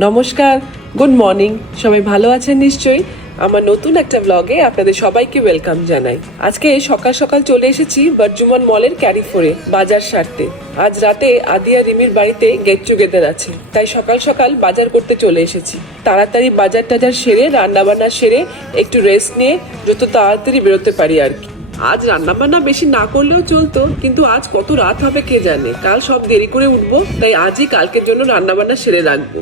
নমস্কার, good morning. সবাই ভালো আছেন নিশ্চয়ই। আমার নতুন একটা ব্লগে আপনাদের সবাইকে ওয়েলকাম জানাই। আজকে সকাল সকাল চলে এসেছি বর্জুমান মলের ক্যারিফোরে বাজার সারতে। আজ রাতে আদি আর রিমির বাড়িতে গেট টুগেদার আছে, তাই সকাল সকাল বাজার করতে চলে এসেছি। তাড়াতাড়ি বাজার টাজার সেরে রান্নাবান্না সেরে একটু রেস্ট নিয়ে যত তাড়াতাড়ি বেরোতে পারি আর কি। আজ রান্নাবান্না বেশি না করলেও চলতো, কিন্তু আজ কত রাত হবে কে জানে। কাল সব দেরি করে উঠবো, তাই আজই কালকের জন্য রান্নাবান্না সেরে রাখবো।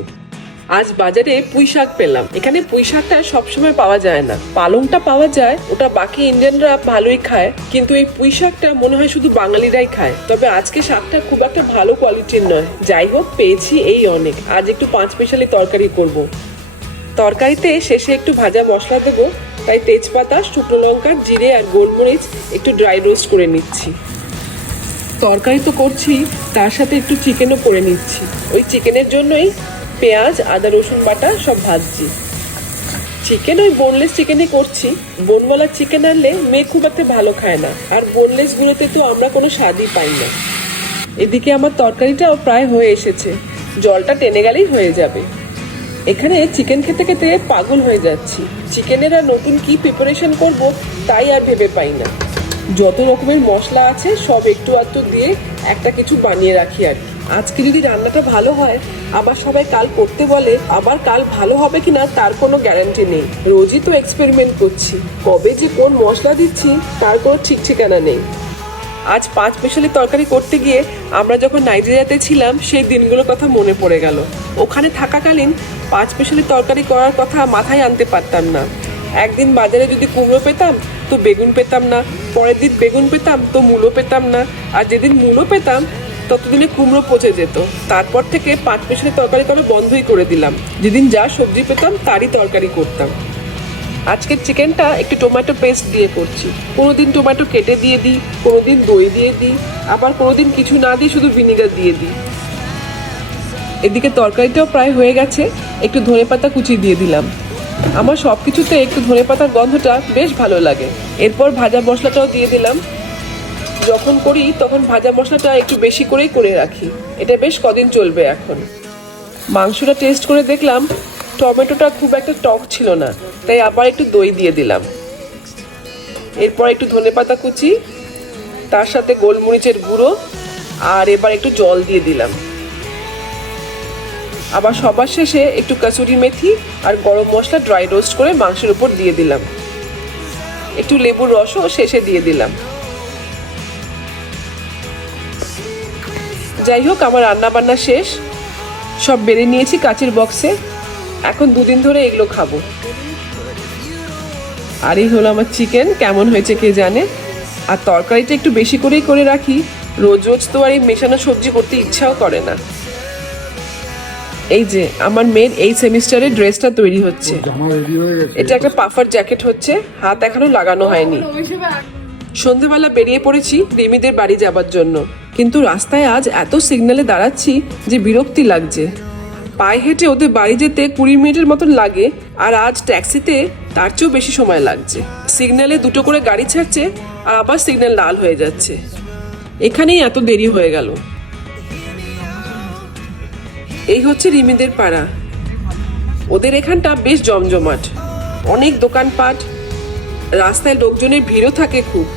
আজ বাজারে পুঁই শাক পেলাম। এখানে পুঁই শাকটা সবসময় পাওয়া যায় না। পালংটা পাওয়া যায়, ওটা বাকি ইন্ডিয়ানরা ভালোই খায়, কিন্তু এই পুঁই শাকটা মনে হয় শুধু বাঙালিরাই খায়। তবে আজকে শাকটা খুব একটা ভালো কোয়ালিটির নয়। যাই হোক, পেয়েছি এই অনেক। আজ একটু 5 স্পেশালি তরকারি করব। তরকারিতে শেষে একটু ভাজা মশলা দেবো, তাই তেজপাতা, শুকনো লঙ্কা, জিরে আর গোলমরিচ একটু ড্রাই রোস্ট করে নিচ্ছি। তরকারি তো করছি, তার সাথে একটু চিকেনও করে নিচ্ছি। ওই চিকেনের জন্যই পেঁয়াজ, আদা, রসুন বাটা সব ভাজছি। চিকেন ওই বোনলেস চিকেনই করছি। বোনওয়ালা চিকেন আনলে মেয়ে খুব একটা ভালো খায় না, আর বোনলেস গুলোতে তো আমরা কোনো স্বাদই পাই না। এদিকে আমার তরকারিটাও প্রায় হয়ে এসেছে, জলটা টেনে গেলেই হয়ে যাবে। এখানে চিকেন খেতে খেতে পাগল হয়ে যাচ্ছি। চিকেনের আর নতুন কি প্রিপারেশন করব তাই আর ভেবে পাই না। যত রকমের মশলা আছে সব একটু আধটু দিয়ে একটা কিছু বানিয়ে রাখি আর কি। আজকে যদি রান্নাটা ভালো হয়, আবার সবাই কাল করতে বলে, আবার কাল ভালো হবে কিনা তার কোনো গ্যারান্টি নেই। রোজই তো এক্সপেরিমেন্ট করছি, কবে যে কোন মশলা দিচ্ছি তার কোনো ঠিক ঠিকানা নেই। আজ 5 স্পেশালি তরকারি করতে গিয়ে আমরা যখন নাইজেরিয়াতে ছিলাম সেই দিনগুলোর কথা মনে পড়ে গেল। ওখানে থাকাকালীন 5 স্পেশালি তরকারি করার কথা মাথায় আনতে পারতাম না। একদিন বাজারে যদি কুমড়ো পেতাম তো বেগুন পেতাম না, পরের দিন বেগুন পেতাম তো মূলো পেতাম না, আর যেদিন মূলো পেতাম ততদিনে কুমড়ো পচে যেত। তারপর থেকে 5 স্পেশালি তরকারি করা বন্ধই করে দিলাম। যেদিন যা সবজি পেতাম তারই তরকারি করতাম। আজকের চিকেনটা একটু টমেটো পেস্ট দিয়ে করছি। কোনোদিন টমেটো কেটে দিয়ে দিই, কোনোদিন দই দিয়ে দিই, আবার কোনোদিন কিছু না দিয়ে শুধু ভিনিগার দিয়ে দিই। এদিকে তরকারিটাও প্রায় হয়ে গেছে, একটু ধনেপাতা কুচি দিয়ে দিলাম। আমার সব কিছুতে একটু ধনেপাতার গন্ধটা বেশ ভালো লাগে। এরপর ভাজা মশলাটাও দিয়ে দিলাম। যখন করি তখন ভাজা মশলাটা একটু বেশি করেই করে রাখি, এটা বেশ কদিন চলবে। এখন মাংসটা টেস্ট করে দেখলাম টমেটোটা খুব একটা টক ছিল না, তাই আবার একটু দই দিয়ে দিলাম। এরপর একটু ধনেপাতা কুচি, তার সাথে গোলমরিচের গুঁড়ো, আর এবার একটু জল দিয়ে দিলাম। আবার সবার শেষে একটু কাসুরি মেথি আর গরম মশলা ড্রাই রোস্ট করে মাংসের উপর দিয়ে দিলাম। একটু লেবুর রসও শেষে দিয়ে দিলাম। যাই হোক, আমার রান্না বান্না শেষ, সব বেড়ে নিয়েছি কাচের বক্সে। এখন 2 দিন ধরে এগুলো খাবো। আর এই হলো আমার চিকেন, কেমন হয়েছে কে জানে। আর তরকারিটা একটু বেশি করেই করে রাখি, রোজ রোজ তো আর এই মেশানো সবজি করতে ইচ্ছাও করে না। এই যে আমার মেয়ের এই সেমিস্টারে ড্রেসটা তৈরি হচ্ছে। এটা একটা পাফার জ্যাকেট হচ্ছে, হাত এখনো লাগানো হয়নি। সন্ধেবেলা বেরিয়ে পড়েছি রিমিদের বাড়ি যাবার জন্য, কিন্তু রাস্তায় আজ এত সিগন্যালে দাঁড়াচ্ছি যে বিরক্তি লাগছে। পায়ে হেঁটে ওদের বাড়ি যেতে 20 মিনিটের মতন লাগে, আর আজ ট্যাক্সিতে তার চেয়েও বেশি সময় লাগছে। সিগন্যালে 2টো করে গাড়ি ছাড়ছে, আর আবার সিগন্যাল লাল হয়ে যাচ্ছে। এখানেই এত দেরি হয়ে গেল। এই হচ্ছে রিমিদের পাড়া। ওদের এখানটা বেশ জমজমাট, অনেক দোকানপাট, রাস্তায় লোকজনের ভিড়ও থাকে খুব।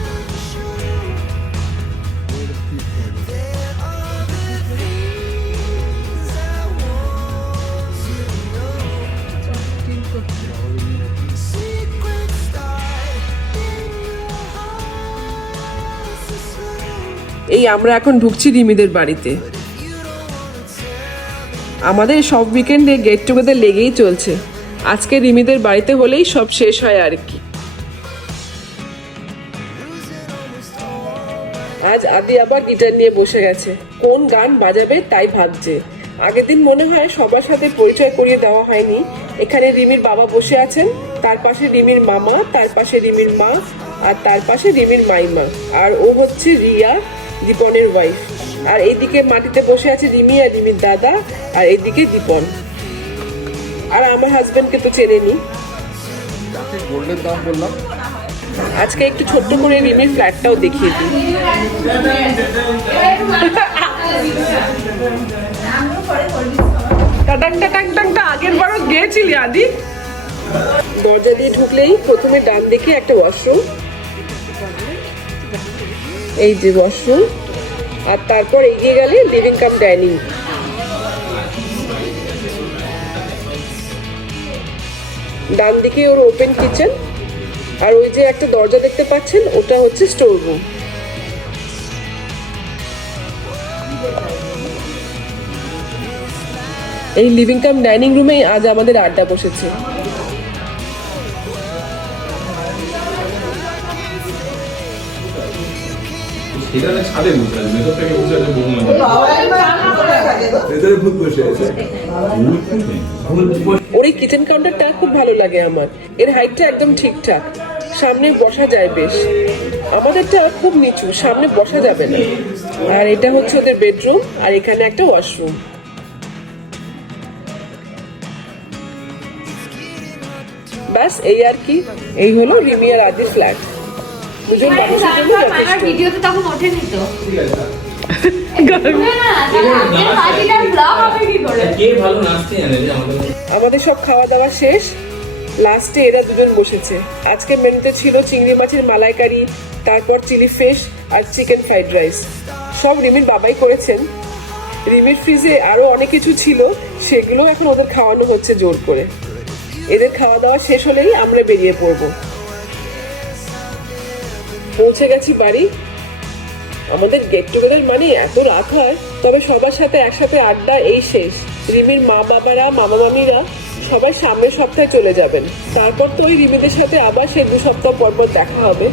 এই আমরা এখন ঢুকছি রিমিদের বাড়িতে। আমাদের সব উইকেন্ডে গেট টুগেদার লেগেই চলছে। আজকে রিমিদের বাড়িতে হলেই সব শেষ হয় আর কি। আজ আদি আবার গিটার নিয়ে বসে গেছে, কোন গান বাজাবে তাই ভাবছে। আগের দিন মনে হয় সবার সাথে পরিচয় করিয়ে দেওয়া হয়নি। এখানে রিমির বাবা বসে আছেন, তার পাশে রিমির মামা, তার পাশে রিমির মা, আর তার পাশে রিমির মাইমা। আর ও হচ্ছে রিয়া, দীপনের ওয়াইফ। আর এইদিকে মাটিতে বসে আছে রিমি আর রিমির দাদা, আর এইদিকে দীপন। আর আমার হাজবেন্ডকে তো চেনেনি। আজকে একটু ছোট্ট করে রিমির ফ্ল্যাটটাও দেখিয়ে দিই। টাটাং টাটাং টাংটা আগের বারও গিয়েছিলি আদি। দরজা দিয়ে ঢুকলেই প্রথমে ডান দিকে একটা ওয়াশরুম, এই যে ওয়াশরুম, আর তারপর এগিয়ে গেলে লিভিং কাম ডাইনিং। ডান দিকে ওর ওপেন কিচেন, আর ওই যে একটা দরজা দেখতে পাচ্ছেন ওটা হচ্ছে স্টোর রুম। এই লিভিং কাম ডাইনিং রুমেই আজ আমাদের আড্ডা বসেছে। ওর এই কিচেন কাউন্টারটা খুব ভালো লাগে আমার। এর হাইটটা একদম ঠিকঠাক, সামনে বসা যায় বেশ। আমাদেরটা খুব নিচু, সামনে বসা যাবে না। আর এটা হচ্ছে ওদের বেডরুম, আর এখানে একটা ওয়াশরুম। ব্যাস এই আর কি। এই হলো রিমি আর আদির ফ্ল্যাট। দুজন মানুষের জন্য আমার ভিডিওতে তখন ওঠেনি তো। আমাদের সব খাওয়া দাওয়া শেষ, লাস্টে এরা দুজন বসেছে। আজকে মেনুতে ছিল চিংড়ি মাছের মালাইকারি, তারপর চিলি ফিশ আর চিকেন ফ্রাইড রাইস। সব রিমির বাবাই করেছেন। রিমির ফ্রিজে আরো অনেক কিছু ছিল, সেগুলো এখন ওদের খাওয়ানো হচ্ছে জোর করে। এদের খাওয়া দাওয়া শেষ হলেই আমরা বেরিয়ে পড়বো। পৌঁছে গেছি বাড়ি। আমাদের গেট টুগেদার মানে এত রাত হয়, তবে সবার সাথে একসাথে আড্ডা এই শেষ। রিমির মা বাবারা, মামা মামিরা সবাই সামনের সপ্তাহে চলে যাবেন। তারপর তো ওই রিমিদের সাথে আবার সেই 2 সপ্তাহ পর পর দেখা হবে।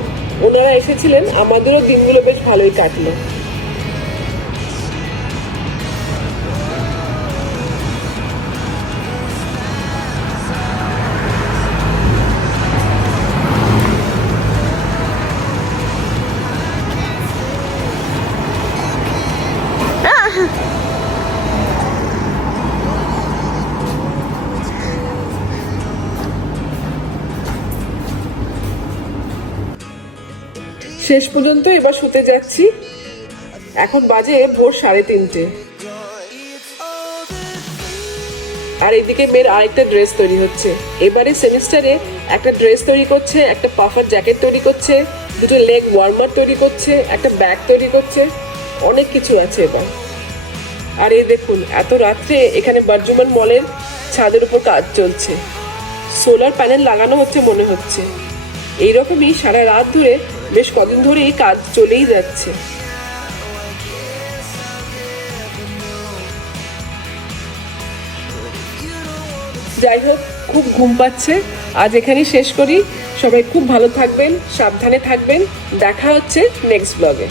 ওনারা এসেছিলেন, আমাদেরও দিনগুলো বেশ ভালোই কাটলো। শেষ পর্যন্ত এবার শুতে যাচ্ছি। এখন বাজে ভোর 3:30। আর এদিকে মেয়ের আরেকটা ড্রেস তৈরি হচ্ছে। এবারে সেমিস্টারে একটা ড্রেস তৈরি করছে, একটা পাফার জ্যাকেট তৈরি করছে, 2টো লেগ ওয়ার্মার তৈরি করছে, একটা ব্যাগ তৈরি করছে, অনেক কিছু আছে এবার। আর এই দেখুন, এত রাত্রে এখানে বর্জুমান মলের ছাদের উপর কাজ চলছে। সোলার প্যানেল লাগানো হচ্ছে মনে হচ্ছে। এইরকমই সারা রাত ধরে বেশ কদিন ধরেই কাজ চলেই যাচ্ছে। যাই হোক, খুব ঘুম পাচ্ছে। আজ এখানেই শেষ করি। সবাই খুব ভালো থাকবেন, সাবধানে থাকবেন। দেখা হচ্ছে নেক্সট ব্লগে।